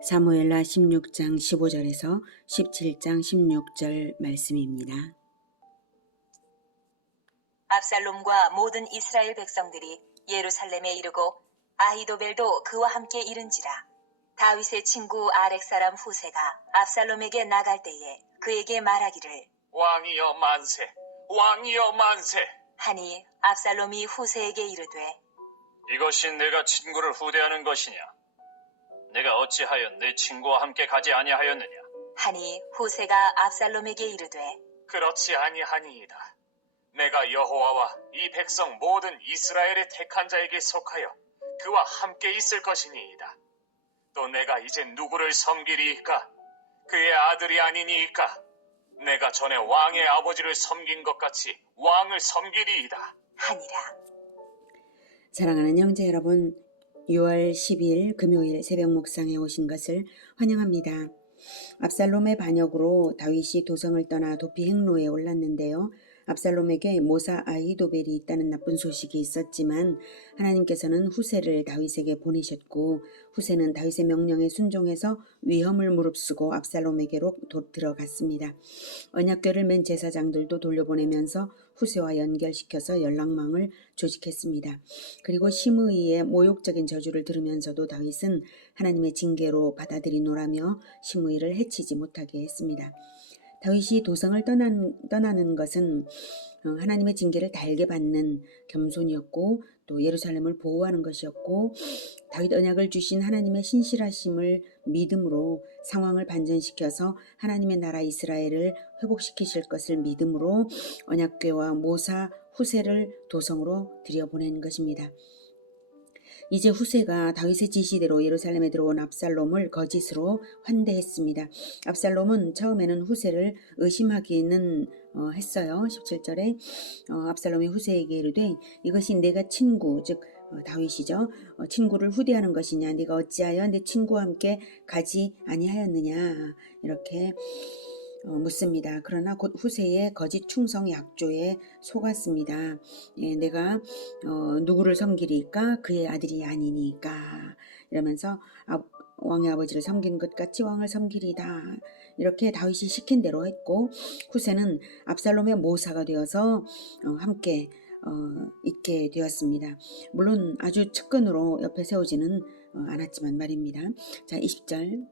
사무엘하 16장 15절에서 17장 16절 말씀입니다. 압살롬과 모든 이스라엘 백성들이 예루살렘에 이르고 아히도벨도 그와 함께 이른지라. 다윗의 친구 아렉 사람 후세가 압살롬에게 나갈 때에 그에게 말하기를 왕이여 만세, 왕이여 만세. 하니 압살롬이 후세에게 이르되 이것이 내가 친구를 후대하는 것이냐? 내가 어찌하여 내 친구와 함께 가지 아니하였느냐? 하니 후세가 압살롬에게 이르되 그렇지 아니하니이다. 내가 여호와와 이 백성 모든 이스라엘의 택한 자에게 속하여 그와 함께 있을 것이니이다. 또 내가 이제 누구를 섬기리이까? 그의 아들이 아니니이까? 내가 전에 왕의 아버지를 섬긴 것 같이 왕을 섬기리이다. 하니라. 사랑하는 형제 여러분, 6월 12일 금요일 새벽 묵상에 오신 것을 환영합니다. 압살롬의 반역으로 다윗이 도성을 떠나 도피 행로에 올랐는데요. 압살롬에게 모사 아히도벨이 있다는 나쁜 소식이 있었지만 하나님께서는 후세를 다윗에게 보내셨고 후세는 다윗의 명령에 순종해서 위험을 무릅쓰고 압살롬에게로 들어갔습니다. 언약궤를 맨 제사장들도 돌려보내면서 후세와 연결시켜서 연락망을 조직했습니다. 그리고 시므이의 모욕적인 저주를 들으면서도 다윗은 하나님의 징계로 받아들이노라며 시므이를 해치지 못하게 했습니다. 다윗이 도성을 떠나는 것은 하나님의 징계를 달게 받는 겸손이었고 또 예루살렘을 보호하는 것이었고 다윗 언약을 주신 하나님의 신실하심을 믿음으로 상황을 반전시켜서 하나님의 나라 이스라엘을 회복시키실 것을 믿음으로 언약궤와 모사 후세를 도성으로 들여보낸 것입니다. 이제 후세가 다윗의 지시대로 예루살렘에 들어온 압살롬을 거짓으로 환대했습니다. 압살롬은 처음에는 후세를 의심하기는 했어요. 17절에 압살롬이 후세에게 이르되 이것이 내가 친구 즉 다윗이죠. 친구를 후대하는 것이냐? 네가 어찌하여 내 친구와 함께 가지 아니하였느냐? 이렇게 묻습니다. 그러나 곧 후세의 거짓 충성 약조에 속았습니다. 내가 누구를 섬기리까? 그의 아들이 아니니까 이러면서 왕의 아버지를 섬긴 것 같이 왕을 섬기리다. 이렇게 다윗이 시킨 대로 했고 후세는 압살롬의 모사가 되어서 함께 있게 되었습니다. 물론 아주 측근으로 옆에 세우지는 않았지만 말입니다. 자, 20절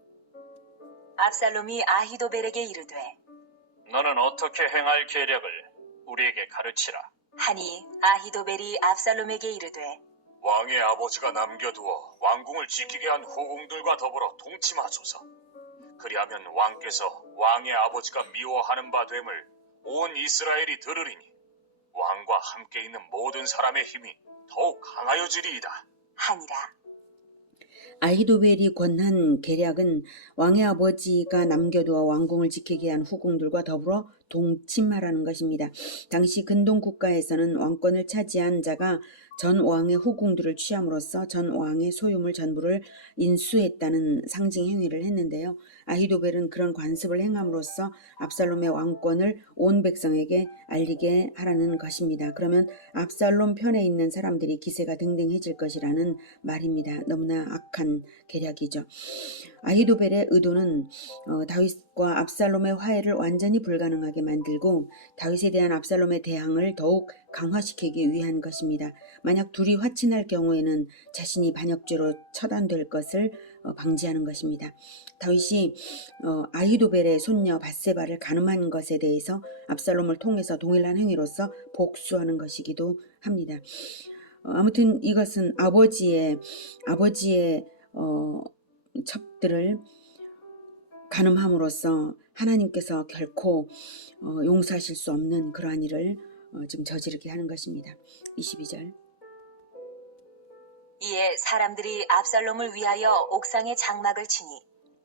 압살롬이 아히도벨에게 이르되 너는 어떻게 행할 계략을 우리에게 가르치라. 하니 아히도벨이 압살롬에게 이르되 왕의 아버지가 남겨두어 왕궁을 지키게 한 후궁들과 더불어 동침하소서. 그리하면 왕께서 왕의 아버지가 미워하는 바 됨을 온 이스라엘이 들으리니 왕과 함께 있는 모든 사람의 힘이 더욱 강하여지리이다. 하니라. 아히도벨이 권한 계략은 왕의 아버지가 남겨두어 왕궁을 지키게 한 후궁들과 더불어 동침하라는 것입니다. 당시 근동 국가에서는 왕권을 차지한 자가 전 왕의 후궁들을 취함으로써 전 왕의 소유물 전부를 인수했다는 상징 행위를 했는데요. 아히도벨은 그런 관습을 행함으로써 압살롬의 왕권을 온 백성에게 알리게 하라는 것입니다. 그러면 압살롬 편에 있는 사람들이 기세가 등등해질 것이라는 말입니다. 너무나 악한 계략이죠. 아히도벨의 의도는 다윗과 압살롬의 화해를 완전히 불가능하게 만들고 다윗에 대한 압살롬의 대항을 더욱 강화시키기 위한 것입니다. 만약 둘이 화친할 경우에는 자신이 반역죄로 처단될 것을 방지하는 것입니다. 다윗이 아히도벨의 손녀 밧세바를 간음한 것에 대해서 압살롬을 통해서 동일한 행위로서 복수하는 것이기도 합니다. 아무튼 이것은 아버지의 첩들을 간음함으로써 하나님께서 결코 용서하실 수 없는 그러한 일을 지금 저지르게 하는 것입니다. 22절 이에 사람들이 압살롬을 위하여 옥상에 장막을 치니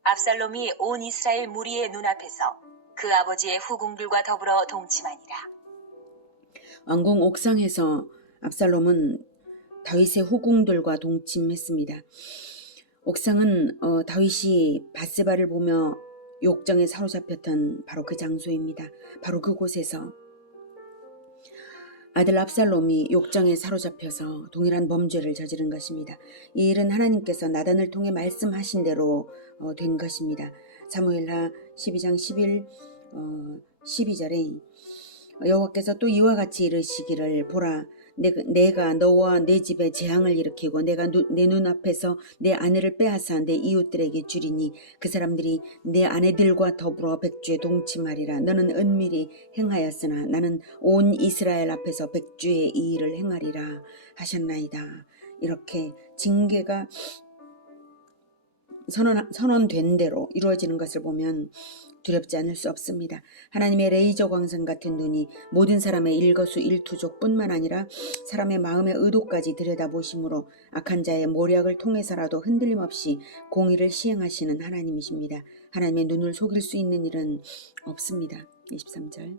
압살롬이 온 이스라엘 무리의 눈앞에서 그 아버지의 후궁들과 더불어 동침하니라. 왕궁 옥상에서 압살롬은 다윗의 후궁들과 동침했습니다. 옥상은 다윗이 밧세바를 보며 욕정에 사로잡혔던 바로 그 장소입니다. 바로 그곳에서 아들 압살롬이 욕정에 사로잡혀서 동일한 범죄를 저지른 것입니다. 이 일은 하나님께서 나단을 통해 말씀하신 대로 된 것입니다. 사무엘하 12장 12절에 여호와께서 또 이와 같이 이르시기를 보라 내가 너와 내 집에 재앙을 일으키고 내가 내 눈앞에서 내 아내를 빼앗아 내 이웃들에게 주리니 그 사람들이 내 아내들과 더불어 백주에 동침하리라. 너는 은밀히 행하였으나 나는 온 이스라엘 앞에서 백주의 이 일을 행하리라 하셨나이다. 이렇게 징계가 선언된 대로 이루어지는 것을 보면 두렵지 않을 수 없습니다. 하나님의 레이저 광선 같은 눈이 모든 사람의 일거수일투족뿐만 아니라 사람의 마음의 의도까지 들여다보심으로 악한 자의 모략을 통해서라도 흔들림 없이 공의를 시행하시는 하나님이십니다. 하나님의 눈을 속일 수 있는 일은 없습니다. 23절.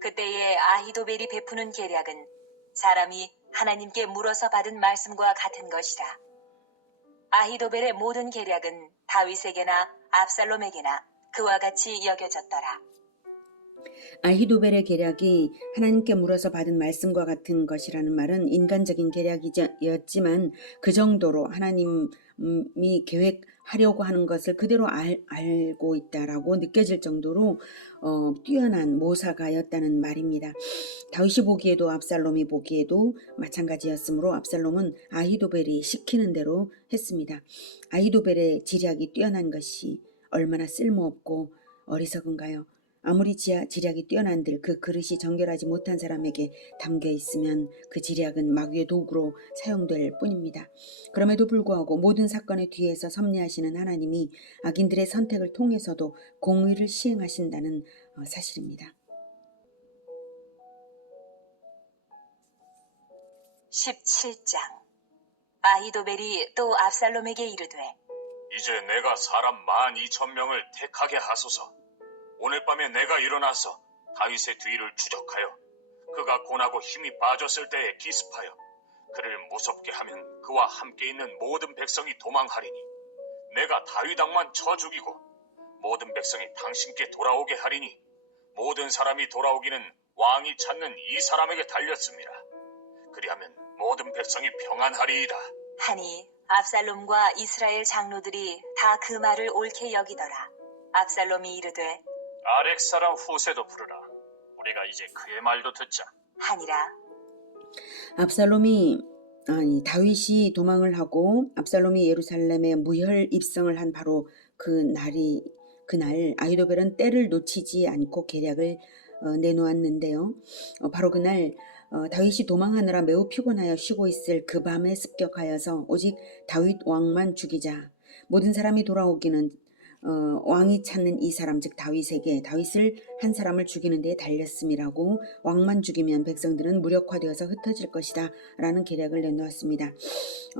그때에 아히도벨이 베푸는 계략은 사람이 하나님께 물어서 받은 말씀과 같은 것이라. 아히도벨의 모든 계략은 다윗에게나 압살롬에게나 그와 같이 여겨졌더라. 아히도벨의 계략이 하나님께 물어서 받은 말씀과 같은 것이라는 말은 인간적인 계략이었지만 그 정도로 하나님이 계획하려고 하는 것을 그대로 알고 있다라고 느껴질 정도로 뛰어난 모사가였다는 말입니다. 다윗이 보기에도 압살롬이 보기에도 마찬가지였으므로 압살롬은 아히도벨이 시키는 대로 했습니다. 아히도벨의 지략이 뛰어난 것이 얼마나 쓸모없고 어리석은가요? 아무리 지략이 뛰어난들 그 그릇이 정결하지 못한 사람에게 담겨 있으면 그 지략은 마귀의 도구로 사용될 뿐입니다. 그럼에도 불구하고 모든 사건의 뒤에서 섭리하시는 하나님이 악인들의 선택을 통해서도 공의를 시행하신다는 사실입니다. 17장. 아히도벨이 또 압살롬에게 이르되 이제 내가 사람 12,000명을 택하게 하소서. 오늘 밤에 내가 일어나서 다윗의 뒤를 추적하여 그가 고나고 힘이 빠졌을 때에 기습하여 그를 무섭게 하면 그와 함께 있는 모든 백성이 도망하리니 내가 다윗 왕만 쳐 죽이고 모든 백성이 당신께 돌아오게 하리니 모든 사람이 돌아오기는 왕이 찾는 이 사람에게 달렸습니다. 그리하면 모든 백성이 평안하리이다. 하니 압살롬과 이스라엘 장로들이 다 그 말을 옳게 여기더라. 압살롬이 이르되 아렉 사람 후세도 부르라. 우리가 이제 그의 말도 듣자. 하니라. 다윗이 도망을 하고 압살롬이 예루살렘에 무혈 입성을 한 바로 그날 아히도벨은 때를 놓치지 않고 계략을 내놓았는데요. 바로 그날 다윗이 도망하느라 매우 피곤하여 쉬고 있을 그 밤에 습격하여서 오직 다윗 왕만 죽이자. 모든 사람이 돌아오기는 왕이 찾는 이 사람 즉 다윗에게 다윗을 한 사람을 죽이는 데에 달렸음이라고 왕만 죽이면 백성들은 무력화되어서 흩어질 것이다 라는 계략을 내놓았습니다.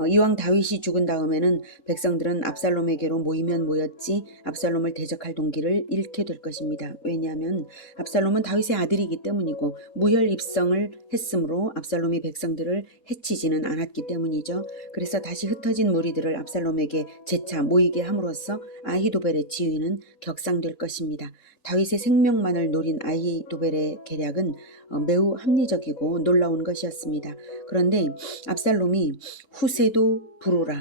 이왕 다윗이 죽은 다음에는 백성들은 압살롬에게로 모이면 모였지 압살롬을 대적할 동기를 잃게 될 것입니다. 왜냐하면 압살롬은 다윗의 아들이기 때문이고 무혈 입성을 했으므로 압살롬이 백성들을 해치지는 않았기 때문이죠. 그래서 다시 흩어진 무리들을 압살롬에게 재차 모이게 함으로써 아히도벨의 지위는 격상될 것입니다. 다윗의 생명만을 노린 아히도벨의 계략은 매우 합리적이고 놀라운 것이었습니다. 그런데 압살롬이 후세도 부르라.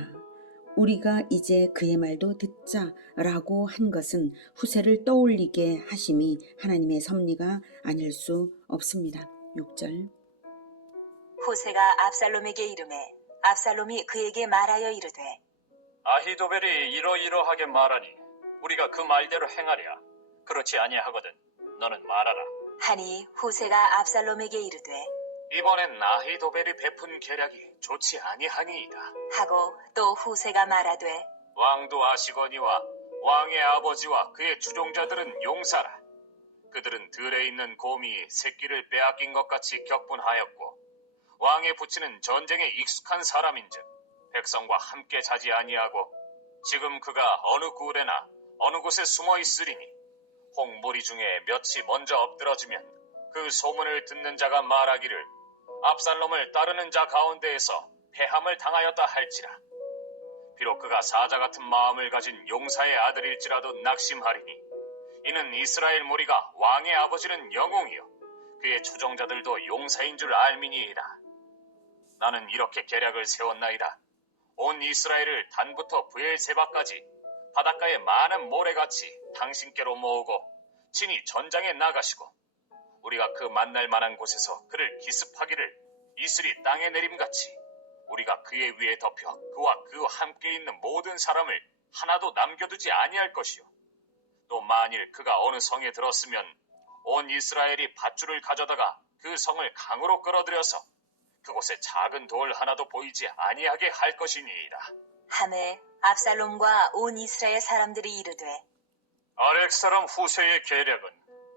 우리가 이제 그의 말도 듣자라고 한 것은 후세를 떠올리게 하심이 하나님의 섭리가 아닐 수 없습니다. 6절. 후세가 압살롬에게 이르매 압살롬이 그에게 말하여 이르되 아히도벨이 이러이러하게 말하니 우리가 그 말대로 행하랴. 그렇지 아니하거든 너는 말하라. 하니 후세가 압살롬에게 이르되 이번엔 아히도벨이 베푼 계략이 좋지 아니하니이다. 하고 또 후세가 말하되 왕도 아시거니와 왕의 아버지와 그의 주종자들은 용사라. 그들은 들에 있는 곰이 새끼를 빼앗긴 것 같이 격분하였고 왕의 부치는 전쟁에 익숙한 사람인즉 백성과 함께 자지 아니하고 지금 그가 어느 굴에나 어느 곳에 숨어 있으리니 홍무리 중에 몇이 먼저 엎드러지면 그 소문을 듣는 자가 말하기를 압살롬을 따르는 자 가운데에서 패함을 당하였다 할지라. 비록 그가 사자 같은 마음을 가진 용사의 아들일지라도 낙심하리니 이는 이스라엘 무리가 왕의 아버지는 영웅이요 그의 추종자들도 용사인 줄 알미니이다. 나는 이렇게 계략을 세웠나이다. 온 이스라엘을 단부터 브엘세바까지 바닷가의 많은 모래같이 당신께로 모으고 친히 전장에 나가시고 우리가 그 만날 만한 곳에서 그를 기습하기를 이슬이 땅에 내림같이 우리가 그의 위에 덮여 그와 그 함께 있는 모든 사람을 하나도 남겨두지 아니할 것이요. 또 만일 그가 어느 성에 들었으면 온 이스라엘이 밧줄을 가져다가 그 성을 강으로 끌어들여서 그곳에 작은 돌 하나도 보이지 아니하게 할 것이니이다. 하매 압살롬과 온 이스라엘 사람들이 이르되 아렉 사람 후세의 계략은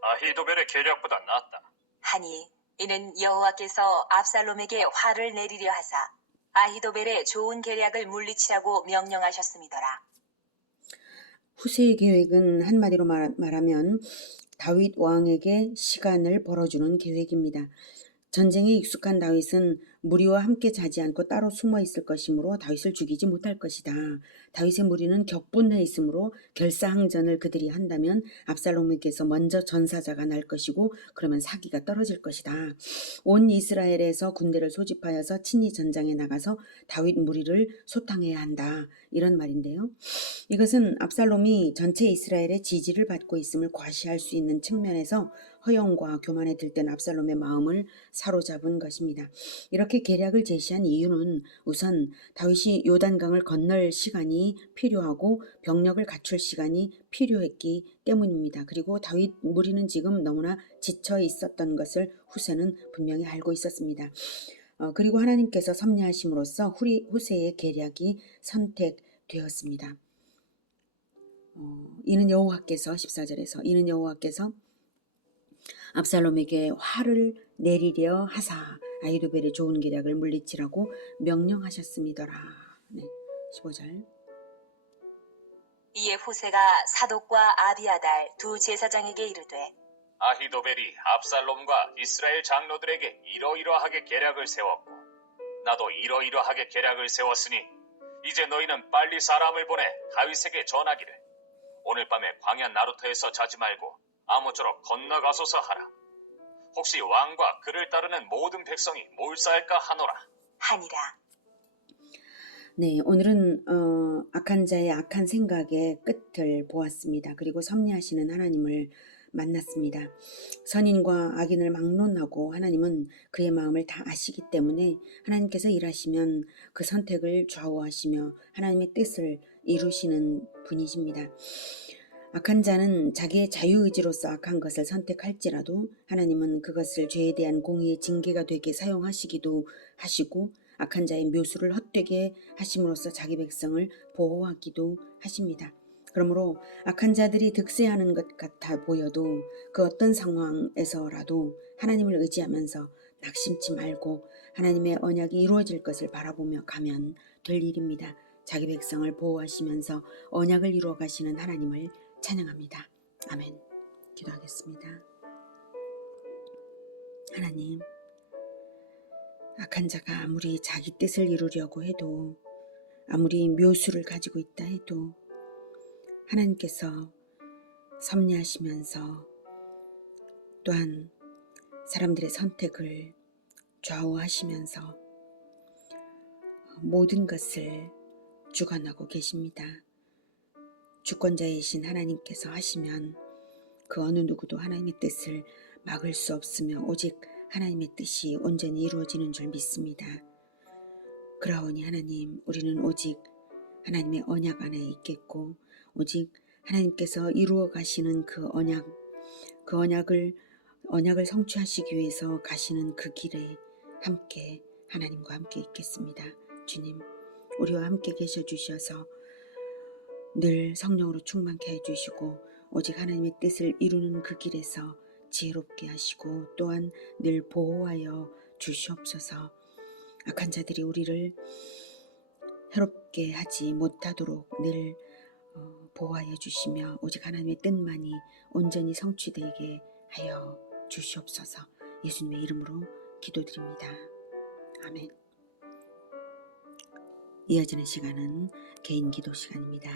아히도벨의 계략보다 낫다. 하니 이는 여호와께서 압살롬에게 화를 내리려 하사 아히도벨의 좋은 계략을 물리치라고 명령하셨음이더라. 후세의 계획은 한마디로 말하면 다윗 왕에게 시간을 벌어주는 계획입니다. 전쟁에 익숙한 다윗은 무리와 함께 자지 않고 따로 숨어 있을 것이므로 다윗을 죽이지 못할 것이다. 다윗의 무리는 격분해 있으므로 결사항전을 그들이 한다면 압살롬에게서 먼저 전사자가 날 것이고 그러면 사기가 떨어질 것이다. 온 이스라엘에서 군대를 소집하여서 친히 전장에 나가서 다윗 무리를 소탕해야 한다. 이런 말인데요. 이것은 압살롬이 전체 이스라엘의 지지를 받고 있음을 과시할 수 있는 측면에서 허영과 교만에 들뜬 압살롬의 마음을 사로잡은 것입니다. 이렇게 계략을 제시한 이유는 우선 다윗이 요단강을 건널 시간이 필요하고 병력을 갖출 시간이 필요했기 때문입니다. 그리고 다윗 무리는 지금 너무나 지쳐 있었던 것을 후세는 분명히 알고 있었습니다. 그리고 하나님께서 섭리하심으로써 후세의 계략이 선택되었습니다. 이는 여호와께서 14절에서 이는 여호와께서 압살롬에게 화를 내리려 하사 아히도벨의 좋은 계략을 물리치라고 명령하셨음이더라. 네, 15절. 이에 후세가 사독과 아비아달 두 제사장에게 이르되 아히도벨이 압살롬과 이스라엘 장로들에게 이러이러하게 계략을 세웠고 나도 이러이러하게 계략을 세웠으니 이제 너희는 빨리 사람을 보내 다윗에게 전하기를 오늘 밤에 광야 나루터에서 자지 말고 아무쪼록 건너가소서 하라. 혹시 왕과 그를 따르는 모든 백성이 몰사할까 하노라. 하니라. 네, 오늘은 악한 자의 악한 생각의 끝을 보았습니다. 그리고 섭리하시는 하나님을 만났습니다. 선인과 악인을 막론하고 하나님은 그의 마음을 다 아시기 때문에 하나님께서 일하시면 그 선택을 좌우하시며 하나님의 뜻을 이루시는 분이십니다. 악한 자는 자기의 자유의지로서 악한 것을 선택할지라도 하나님은 그것을 죄에 대한 공의의 징계가 되게 사용하시기도 하시고 악한 자의 묘수를 헛되게 하심으로써 자기 백성을 보호하기도 하십니다. 그러므로 악한 자들이 득세하는 것 같아 보여도 그 어떤 상황에서라도 하나님을 의지하면서 낙심치 말고 하나님의 언약이 이루어질 것을 바라보며 가면 될 일입니다. 자기 백성을 보호하시면서 언약을 이루어 가시는 하나님을 찬양합니다. 아멘. 기도하겠습니다. 하나님, 악한 자가 아무리 자기 뜻을 이루려고 해도 아무리 묘수를 가지고 있다 해도 하나님께서 섭리하시면서 또한 사람들의 선택을 좌우하시면서 모든 것을 주관하고 계십니다. 주권자이신 하나님께서 하시면 그 어느 누구도 하나님의 뜻을 막을 수 없으며 오직 하나님의 뜻이 온전히 이루어지는 줄 믿습니다. 그러하오니 하나님, 우리는 오직 하나님의 언약 안에 있겠고 오직 하나님께서 이루어 가시는 그 언약을 성취하시기 위해서 가시는 그 길에 함께 하나님과 함께 있겠습니다. 주님, 우리와 함께 계셔 주셔서 늘 성령으로 충만케 해주시고 오직 하나님의 뜻을 이루는 그 길에서 지혜롭게 하시고 또한 늘 보호하여 주시옵소서. 악한 자들이 우리를 해롭게 하지 못하도록 늘 보호하여 주시며 오직 하나님의 뜻만이 온전히 성취되게 하여 주시옵소서. 예수님의 이름으로 기도드립니다. 아멘. 이어지는 시간은 개인 기도 시간입니다.